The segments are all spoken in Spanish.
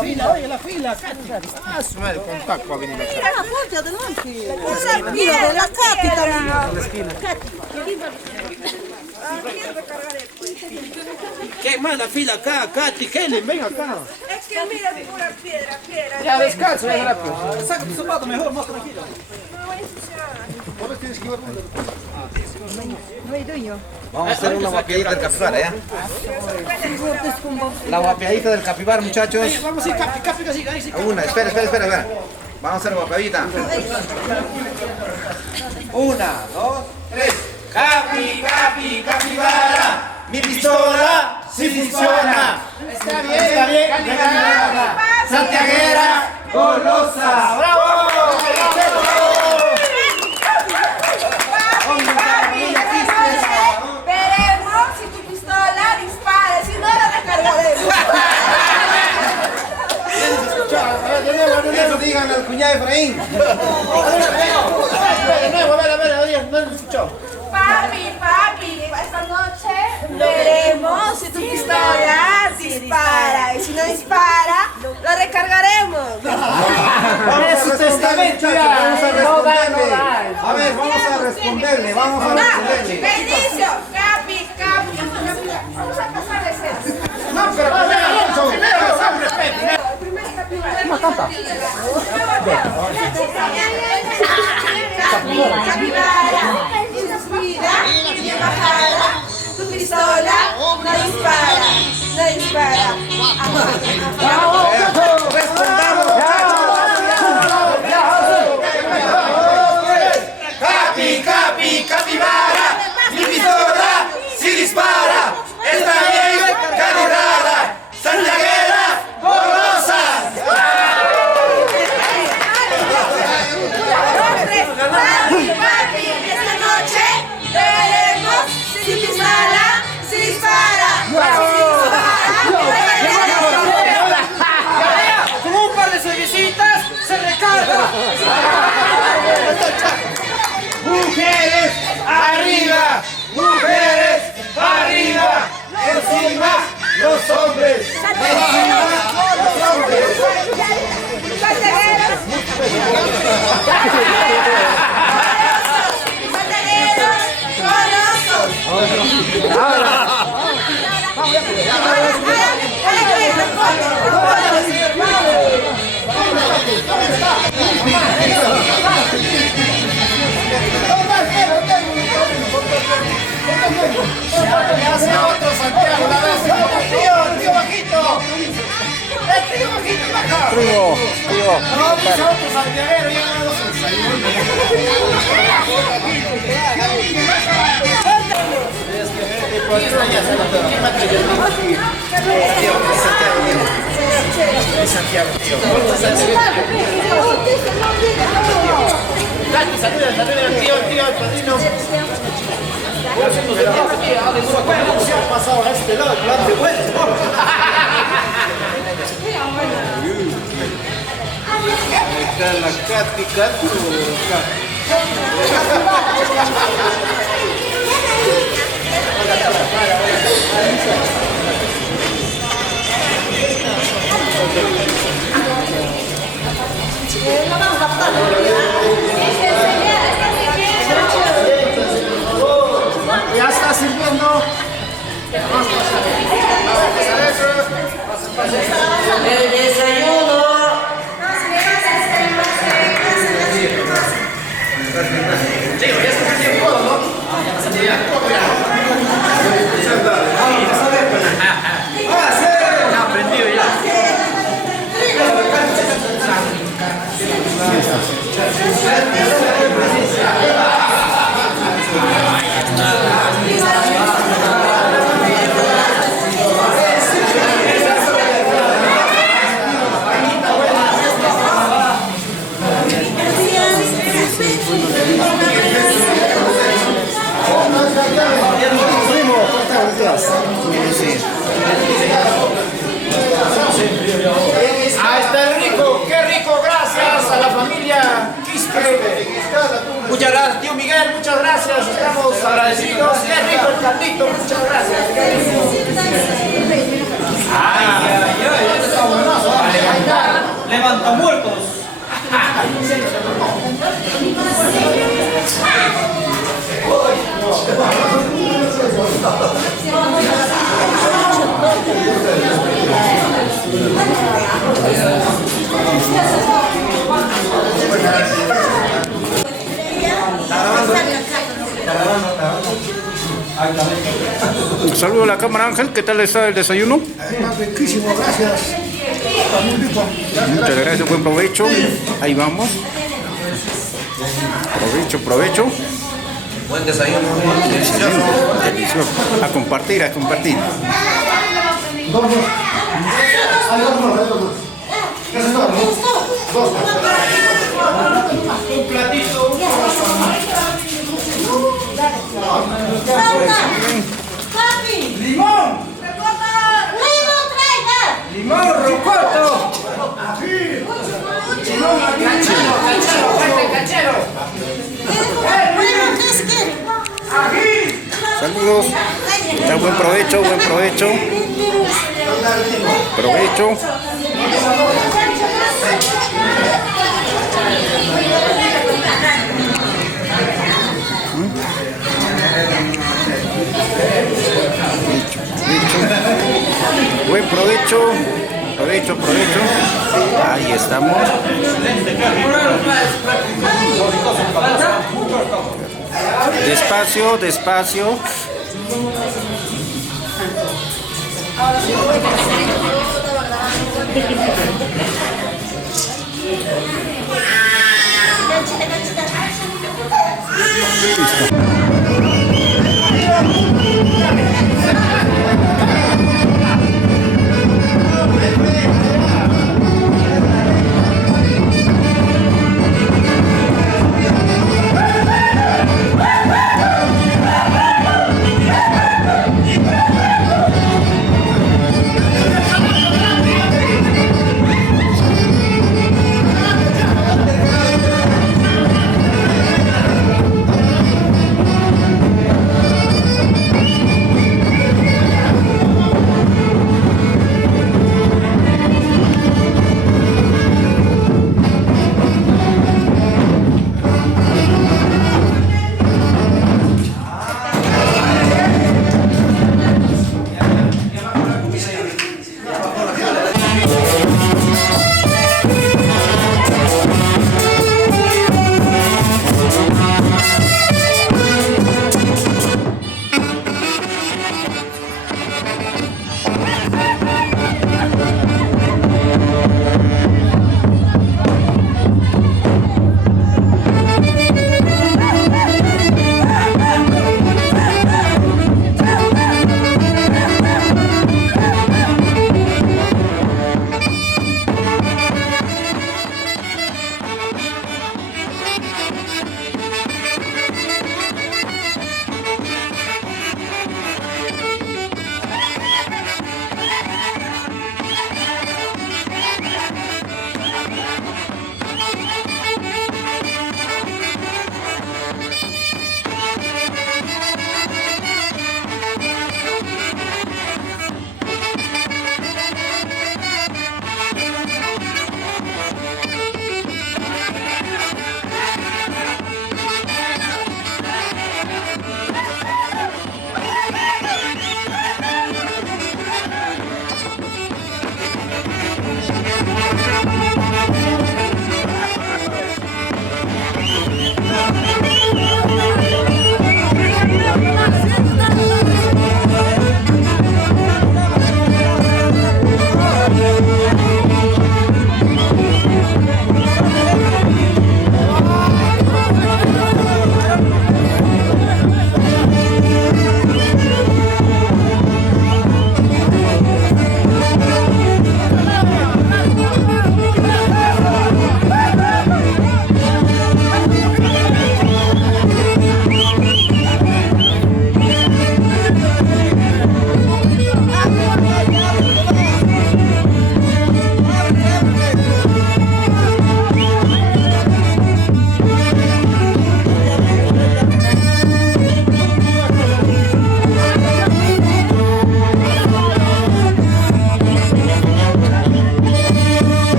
fila, oye, la fila. Ah, su madre, con taco ha venido acá. Ponte adelante. Mira, de la Katy también. ¿Qué más la fila acá, Katy? Helen, ven acá. Es que mira, pura piedra. Ya descanso, ya rápido. Saca tu zapato mejor, más tranquilo. No hay dueño. Vamos a hacer una guapiadita del capibara, ¿ya? La guapiadita del capibara, muchachos. Vamos a ir, Capi, casi, ahí sí. Una, espera. Vamos a hacer guapiadita. 1, 2, 3. Capi, capibara. Mi pistola sí funciona. Está bien, calidad. Santiaguera, golosa. ¡Bravo! Veremos si tu pistola dispara, si no la recargaremos. Eso digan al cuñado Efraín. De nuevo, a ver, no lo escuchó. Papi, esta noche veremos si tu pistola dispara. Y si no dispara, la recargaremos. Vamos a responderle, muchachos, A ver, vamos a responderle. Benicio, Capi. Vamos a pasar de escena. No, pero primero, respeto. Capibara, inspira, y embajada, tu pistola no dispara. Respondamos, Capi, capibara, mi pistola sí dispara. Está bien calibrada. Santiaguera, golosa. Papi, esta noche veremos si tu pistola se dispara. Con un par de cervecitas se recarga. Mujeres arriba, encima los hombres, Hace otro Santiago, la vez. Tío bajito. Tío bajito, baja. No, dice otro santiaguero, ya Saluda, tío, el padrino. Se ha pasado a este lado, plan de vuelta. Está la Katy, Ya está sirviendo. El desayuno. Aprendido ya. Ahí está el rico, qué rico, gracias a la familia Quispe. Muchas gracias, tío Miguel, muchas gracias, estamos agradecidos. Qué rico el caldito, muchas gracias. Ay, está buenazo. Saludo a la cámara, Ángel. ¿Qué tal está el desayuno? Más riquísimo, gracias. Está muy rico. Muchas gracias, buen provecho. Ahí vamos. Provecho, provecho. Buen desayuno. Delicioso. A compartir, a compartir. Dos. Hay dos más, hay dos más. Eso es todo, ¿no? Dos más. Un platito. Papi, Limón. limón traiga. Limón rocoto. Limón cachero. Limón, ¿qué es que? Saludos. Ya, buen provecho, buen provecho. Provecho. Buen provecho. Provecho, provecho. Ahí estamos. Despacio, despacio.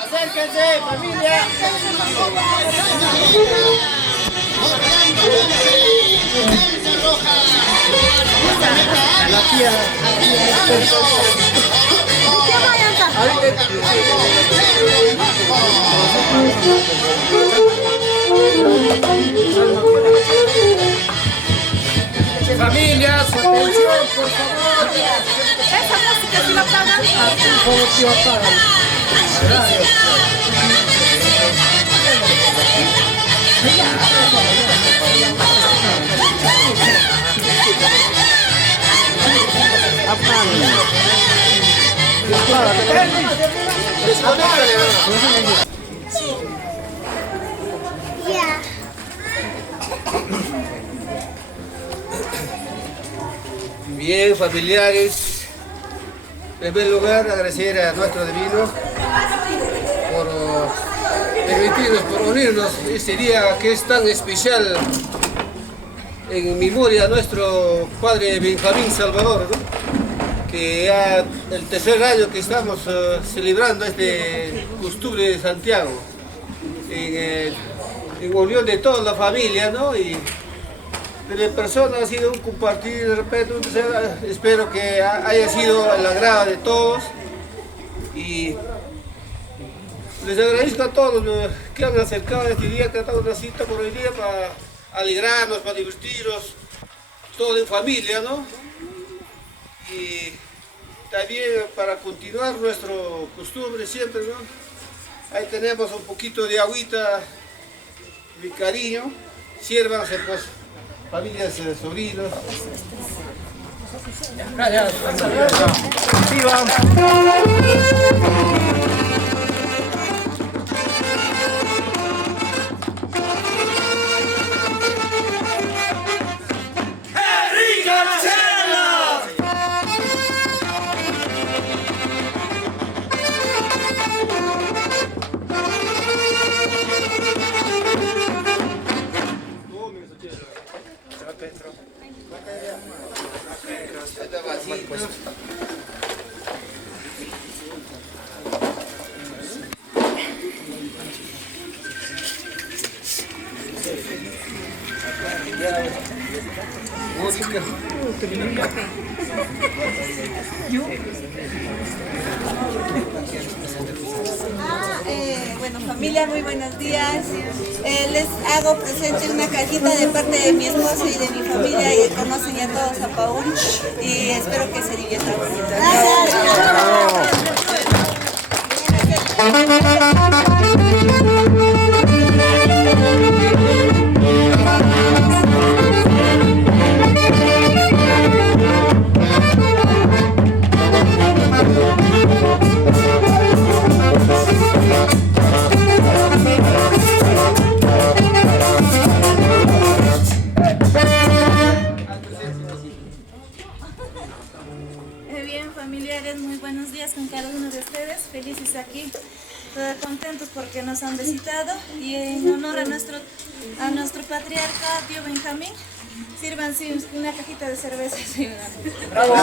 Acérquense, familia. La tía. Familia, su atención, por favor. Esa música sí la pagan. Por favor, tío, apagan. Bien, familiares, en primer lugar agradecer a nuestro divino por permitirnos, por unirnos este día que es tan especial en memoria a nuestro padre Benjamín Salvador, ¿no? Que ya el tercer año que estamos celebrando este costumbre de Santiago, en unión de toda la familia, ¿no? Y de la persona ha sido un compartir, de repente, espero que haya sido el agrado de todos y les agradezco a todos los que han acercado este día, que han dado una cita por hoy día para alegrarnos, para divertirnos, todo en familia, ¿no? Y también para continuar nuestro costumbre siempre, ¿no? Ahí tenemos un poquito de agüita de cariño, sírvanse pues, familias, sobrinos. Gracias. Bueno, familia, muy buenos días. Les hago presente una cajita de parte de mi esposo y de mi familia, y conocen ya todos a Paul, y espero que se diviertan. Gracias. días con cada uno de ustedes, felices aquí, contentos porque nos han visitado y en honor a nuestro patriarca, tío Benjamín, sirvan una cajita de cerveza. ¡Bravo!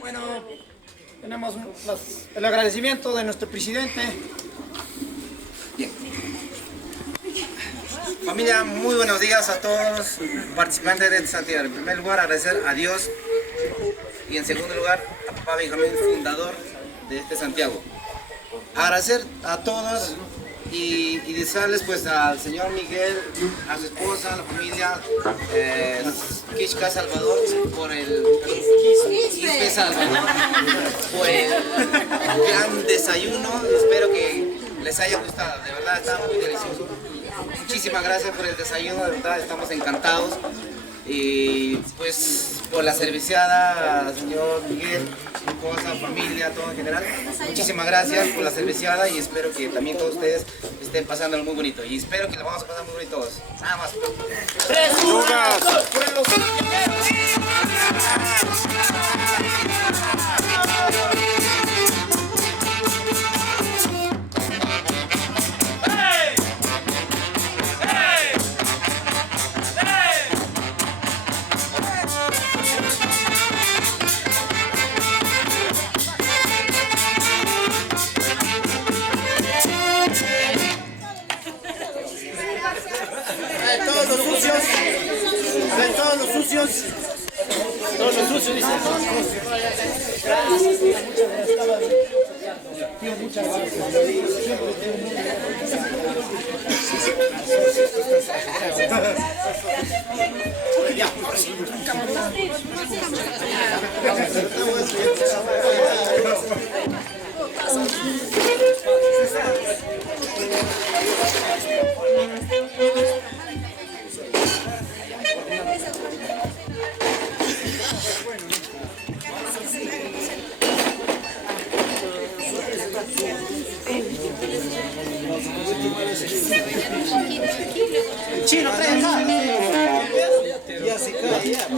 Bueno, tenemos el agradecimiento de nuestro presidente. Bien. Familia, muy buenos días a todos participantes de este Santiago. En primer lugar, agradecer a Dios y en segundo lugar a papá Benjamín, fundador de este Santiago. Agradecer a todos y desearles pues al señor Miguel, a su esposa, a la familia, Kishka Salvador, por el Quispe Salvador, por el gran desayuno. Espero que les haya gustado, de verdad está muy delicioso. Muchísimas gracias por el desayuno, de verdad estamos encantados. Y pues por la serviciada, señor Miguel, su esposa, familia, todo en general. Muchísimas gracias por la serviciada y espero que también todos ustedes estén pasándolo muy bonito. Y espero que lo vamos a pasar muy bonito todos. Nada más. Todos los sucios, todos los sucios, todos los sucios, dice. Tío, muchas gracias. Ya. Chino, trae acá. Ya se cae, ya.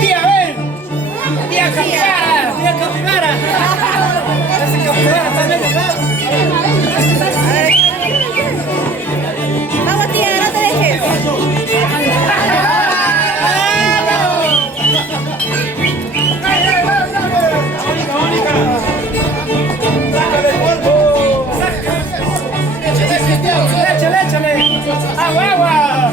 Tía, ven. Tía capibara. Tía capibara. Ese capibara también. Vamos, tía, no te dejes. Échale. Agua.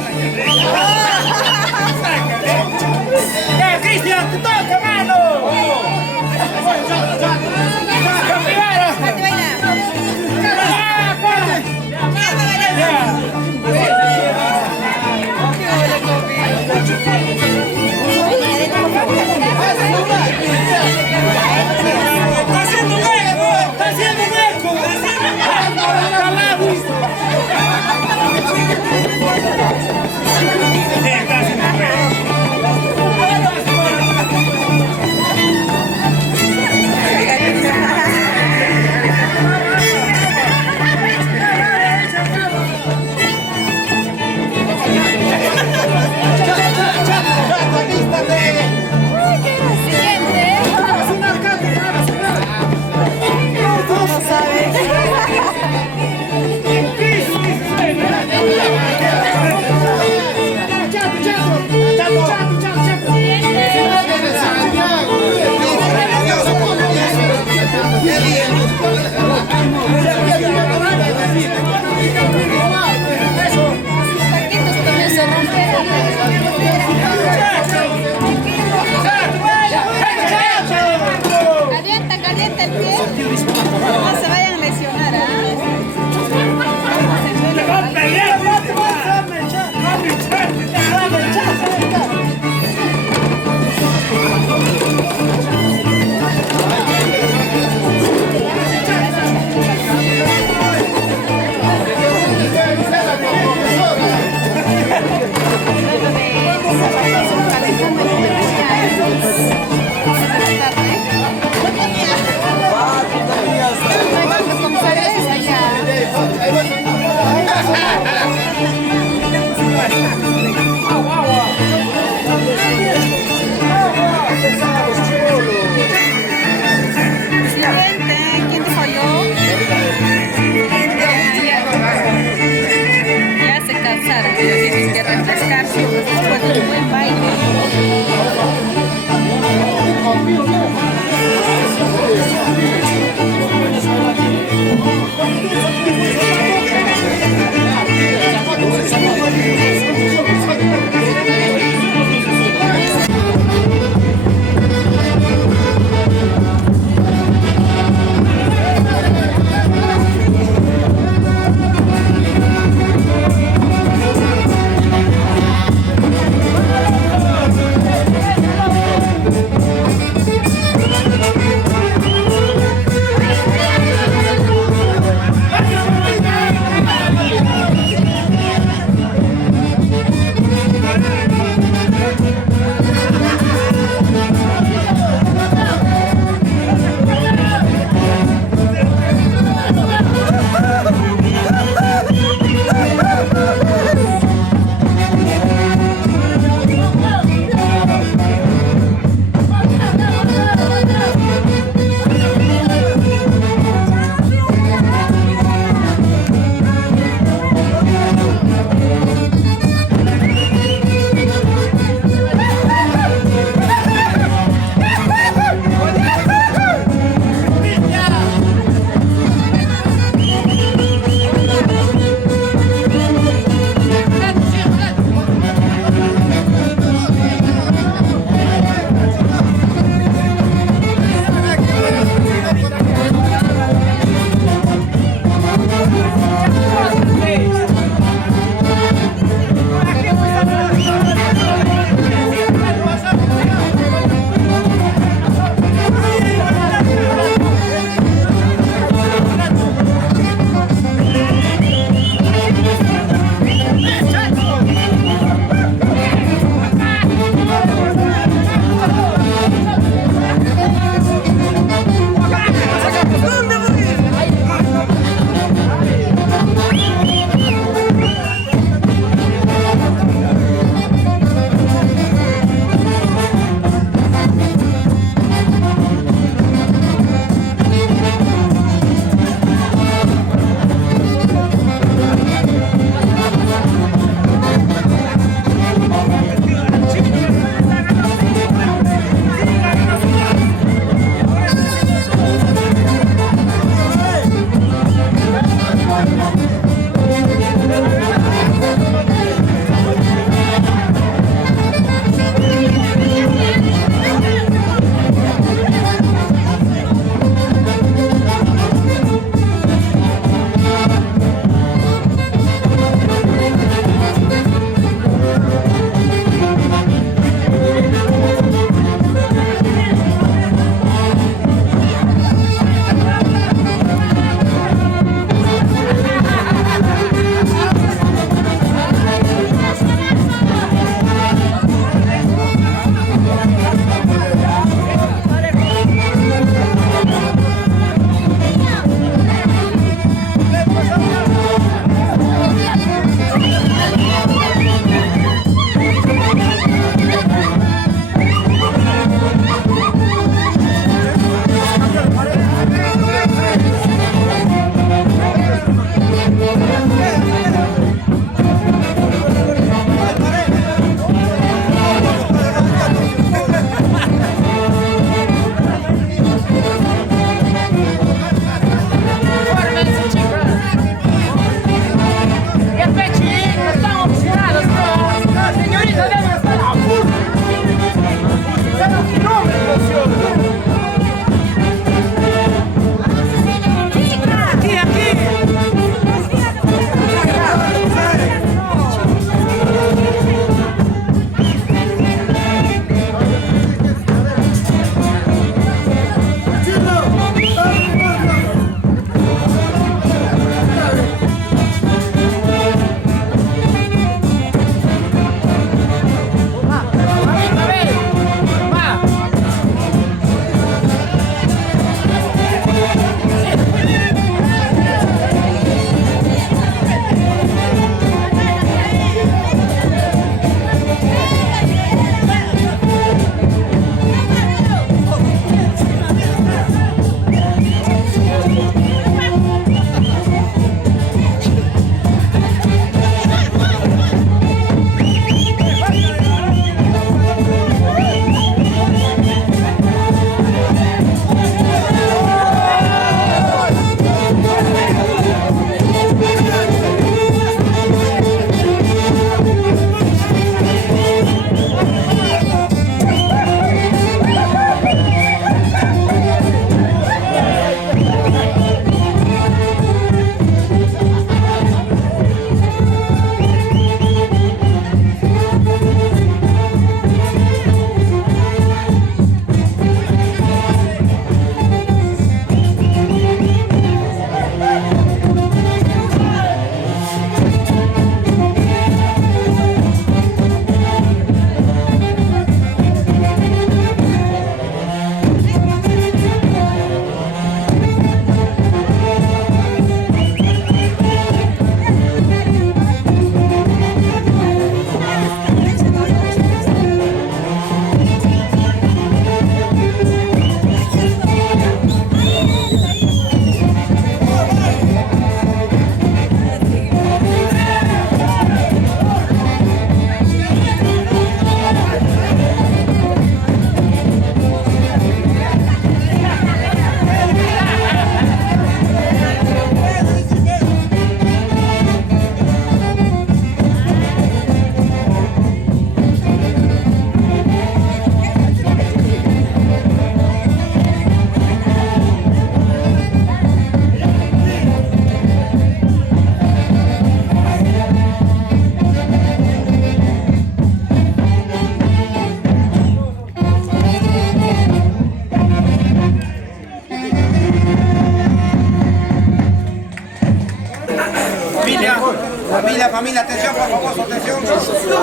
Familia, atención, por favor, atención.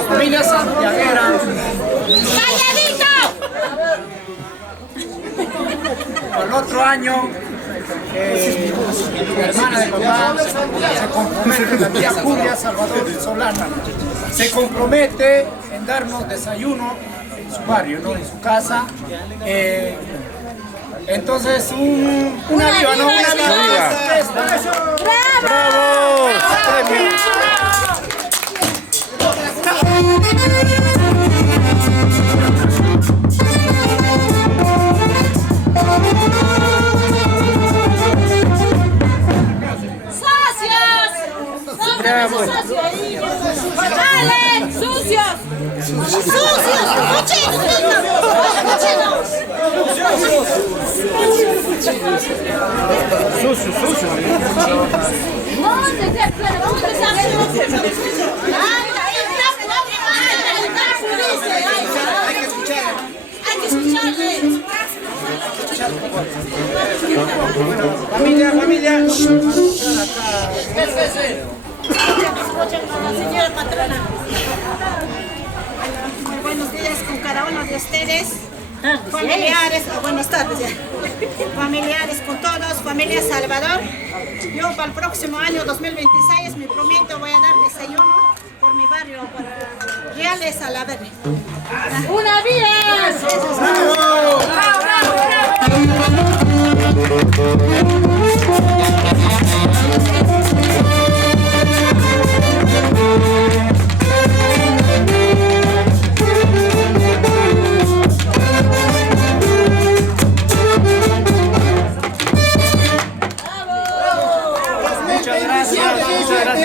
Familia santiaguera. ¡Calladito! El otro año, mi hermana de papá se compromete, la tía Julia Salvador Solana, se compromete en darnos desayuno en su barrio, ¿no? En su casa. Entonces, una viva, ¿no? Una viva. ¡Bravo! ¡Dale! ¡Sucios! ¡Sucios! ¡Cochinos! Hay que escucharle. Familia. Con la señora patrona. Muy buenos días con cada uno de ustedes. Familiares, buenas tardes ya. Familiares con todos, familia Salvador. Yo para el próximo año 2026 me prometo voy a dar desayuno por mi barrio, por Reales a la Verde. ¡Una vida!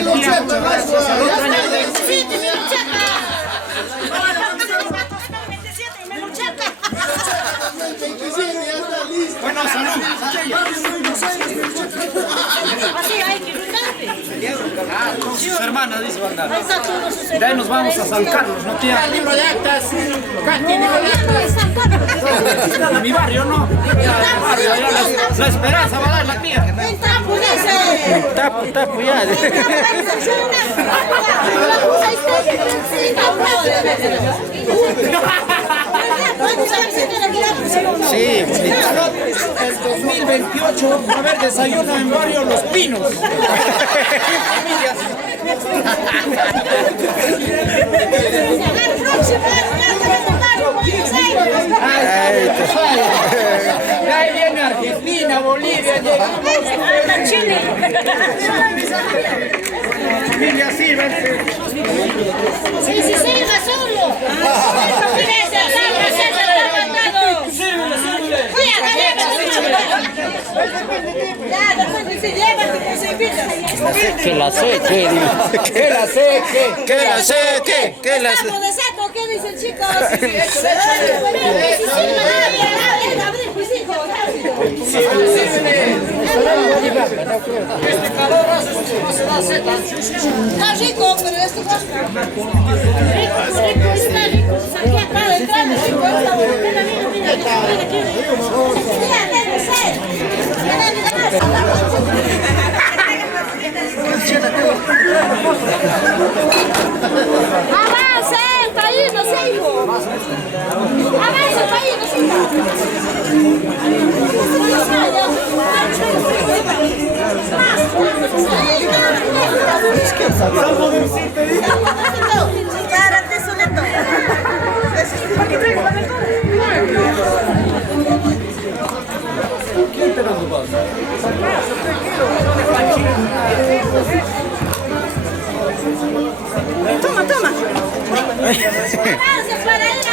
Muchas gracias. Bueno, salud. Así hay que brindarte. Con sus hermanas, dice Vandal. De ahí nos vamos a San Carlos, ¿no, tía? A mi barrio, ¿no? La Esperanza va a dar la tía. Tapu, ya. Sí, el 2028 va a haber desayuno en barrio Los Pinos. Ahí viene Argentina, Bolivia, llegamos. Chile. Familia, sí, vente. Sí, va solo. Que la sé, ¿Qué dicen, chicos? Este calor no se da seta. Está rico, pero esto cuesta. Rico, está rico. Para entrar, rico. Mira, debe ser. ¡Avance, taínos, hijo! ¡Avance, taínos, Párate, soneto. ¿Para qué traigo? ¿Quién te lo robó? Toma. ¡Avance para ir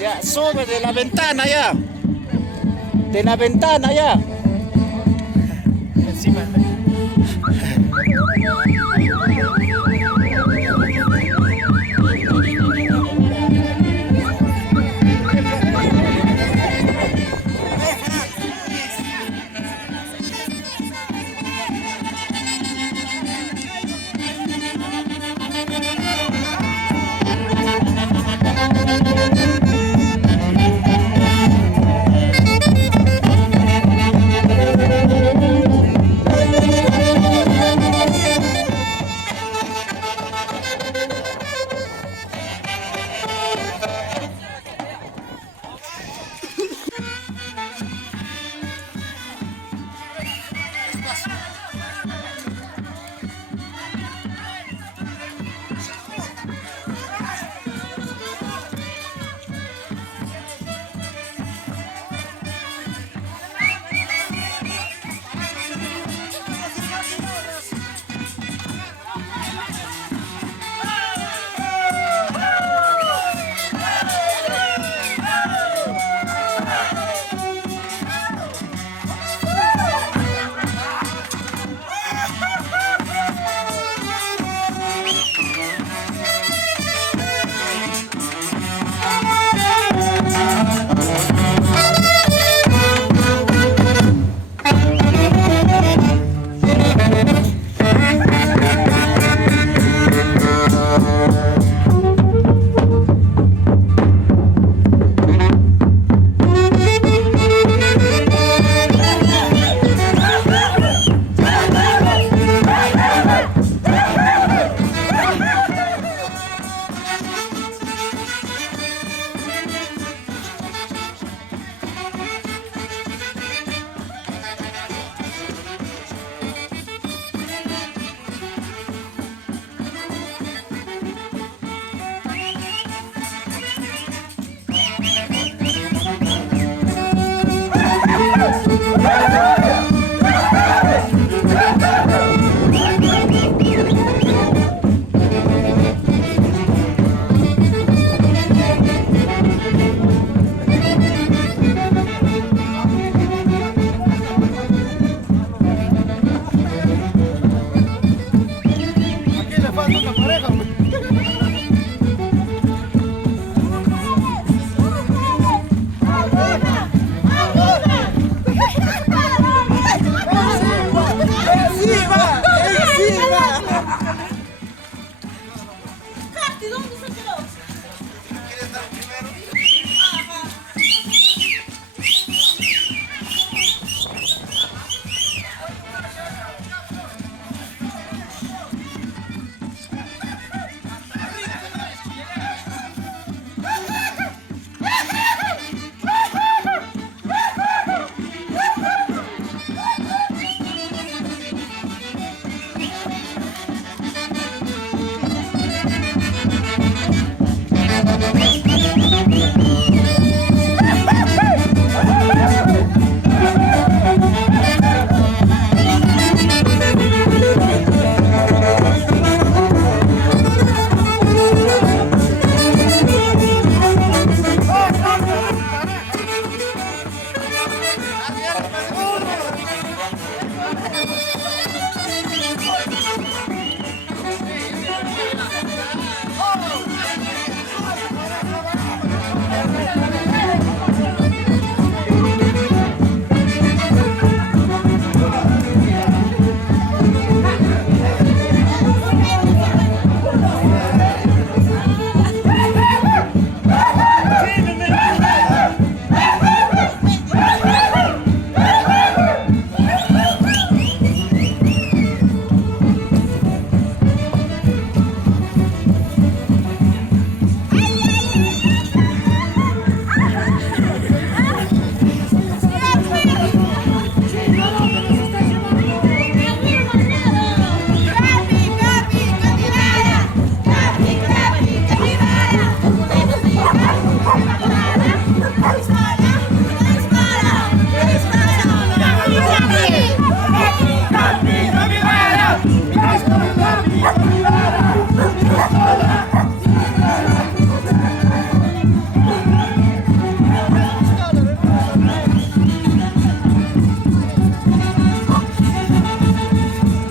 Ya, sube de la ventana ya. De la ventana ya. Encima.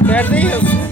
Perdidos.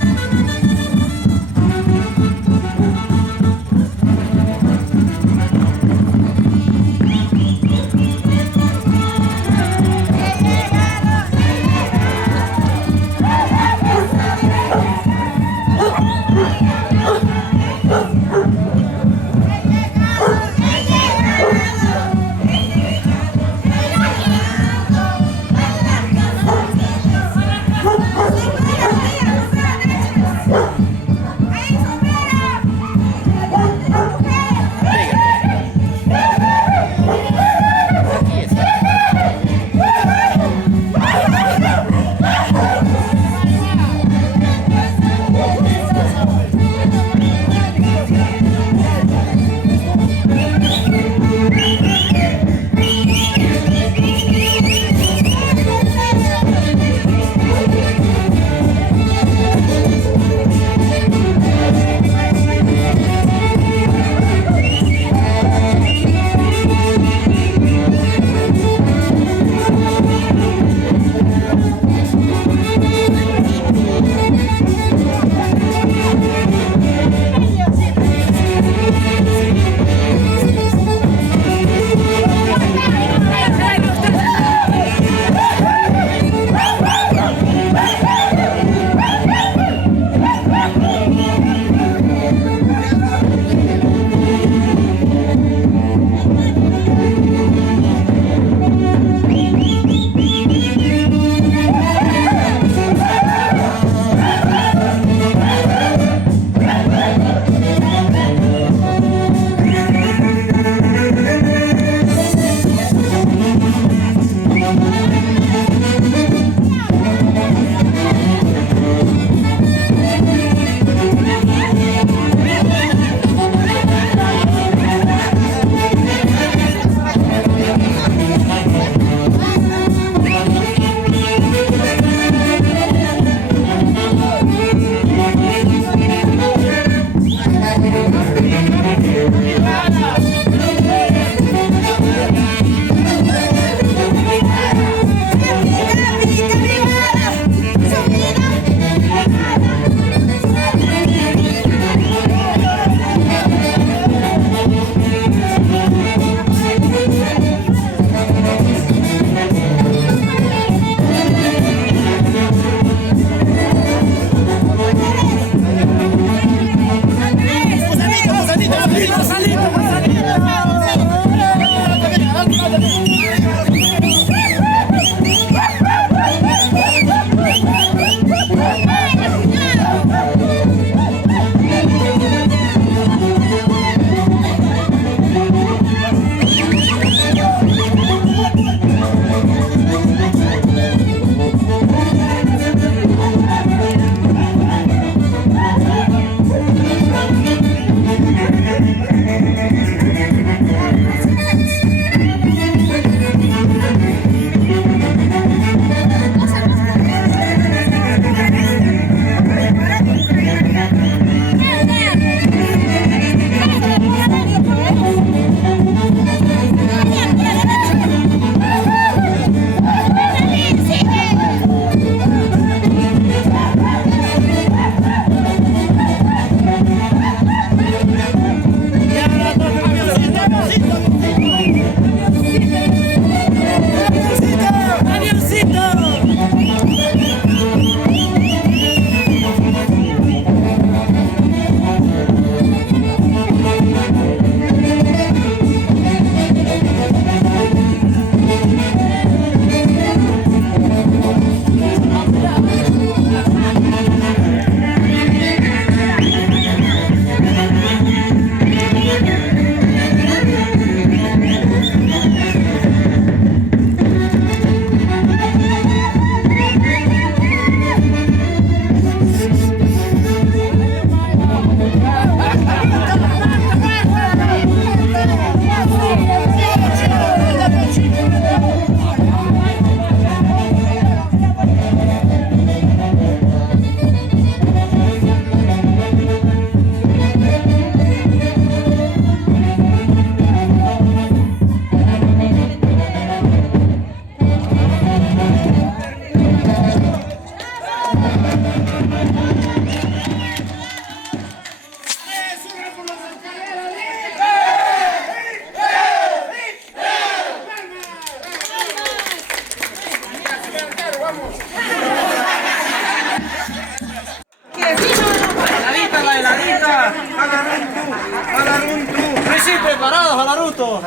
Palaruto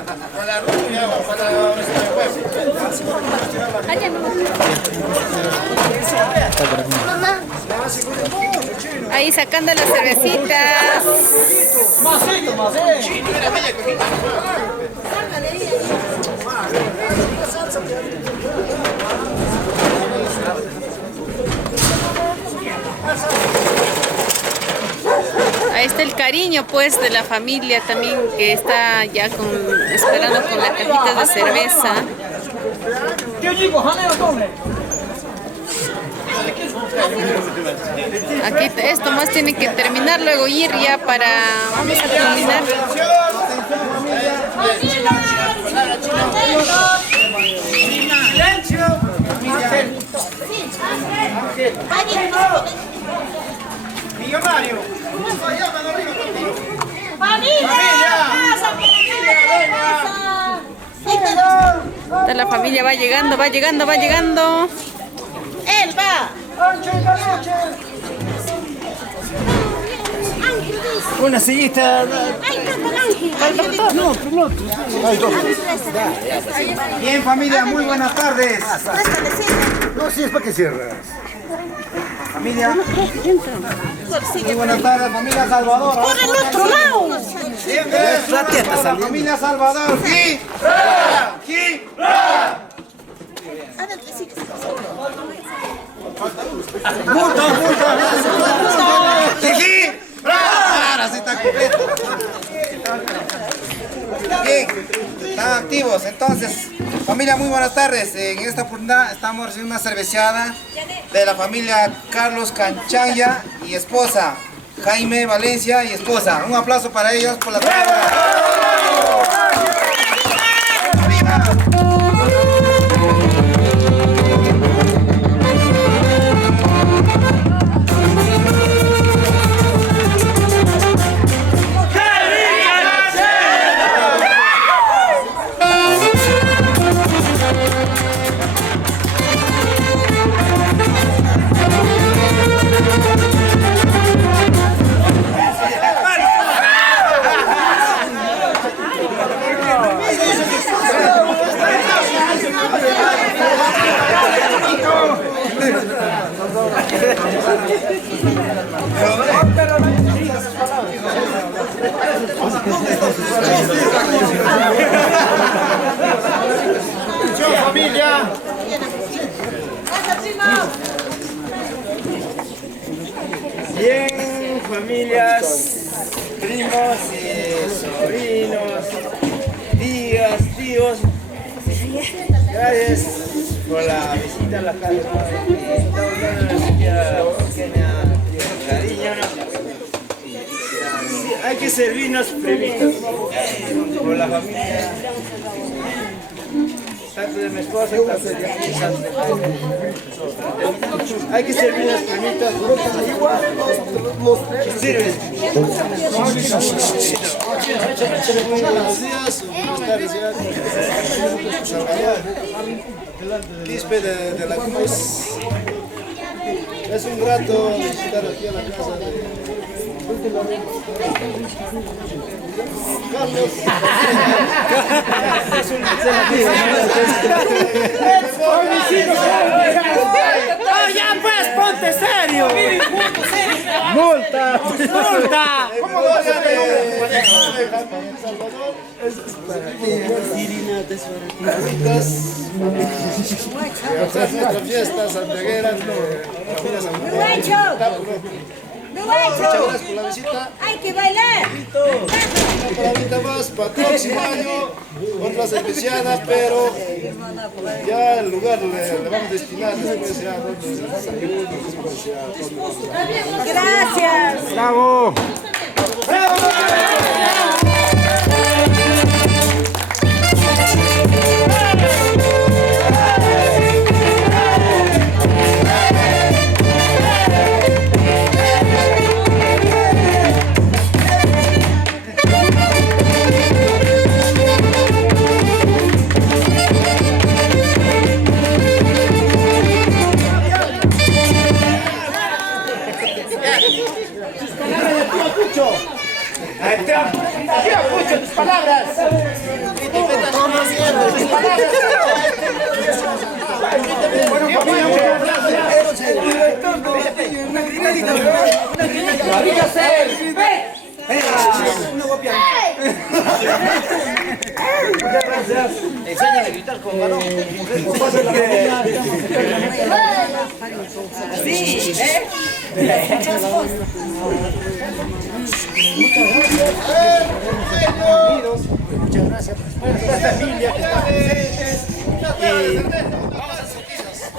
y agua para nuestro pueblo. Ahí sacando las cervecitas. Ahí está el cariño pues de la familia también que está ya esperando con las cajitas de cerveza. Aquí esto más tiene que terminar, luego ir ya para... Vamos a terminar. Millonario. La familia va llegando, va llegando, va llegando. Él va. Una sillita. Bien, familia, muy buenas tardes. No, sí, es para que cierras. Familia. Muy buenas tardes, familia Salvador. Por el otro lado. La familia Salvador. ¡Aquí! ¡Aquí! Ahora sí está completo. Bien, están activos. Entonces, familia, muy buenas tardes. En esta oportunidad estamos recibiendo una cerveceada de la familia Carlos Canchaya y esposa, Jaime Valencia y esposa. Un aplauso para ellos por la familia. Bien, familias, primos, sobrinos, tías, tíos. Gracias por la visita a la casa. Estamos dando una pequeña cariño, ¿no? Sí, hay que servirnos premitos por la familia. Tanto de mi esposa, tanto de mi hija, hay que servir las premitas. Sirve. Buenos días, buenas tardes ya. Quispe de la Cruz. Es un rato estar aquí a la casa de Carlos. Es un ya pues, ponte serio. Multa. Multa. ¿Cómo lo hace Salvador? Es para ti. Nuestra fiesta santiaguera. Muchas gracias por la visita. ¡Hay que bailar! Una palabrita más para el próximo año, otras especiadas, pero ya el lugar le vamos a destinar después ya. ¡Gracias! ¡Bravo! ¡Bravo! Tío Pucho. dicho tus palabras. Tus palabras. Bueno, familia, muchas gracias. Enséñale a gritar con varón. Sí, muchas gracias por esta familia que está presente. Vamos a sortijas.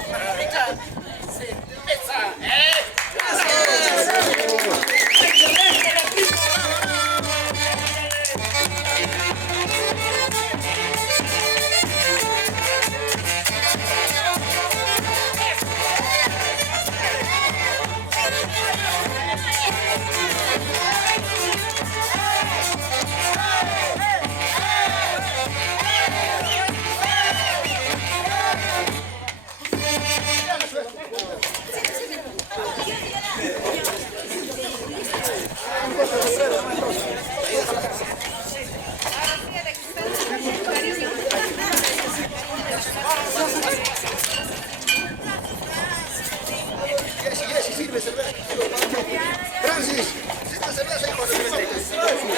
Francis, sirve cerveza, hijo de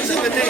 sírvete.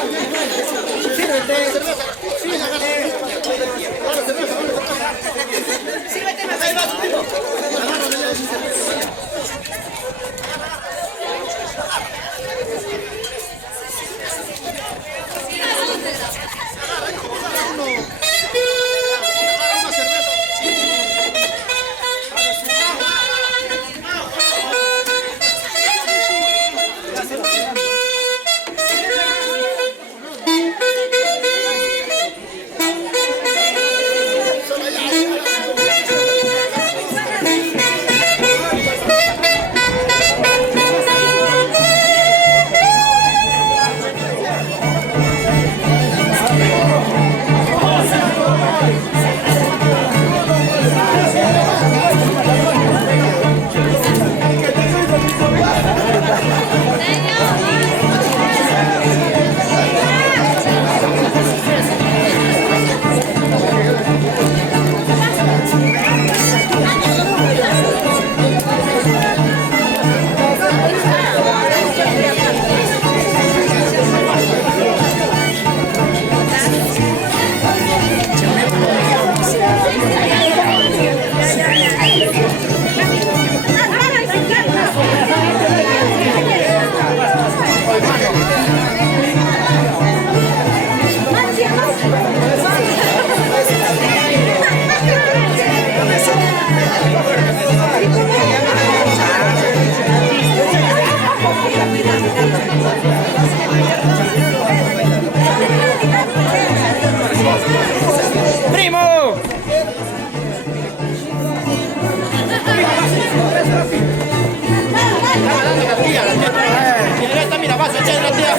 Mira, vas a echar la tía a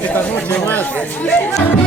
Esta noche más.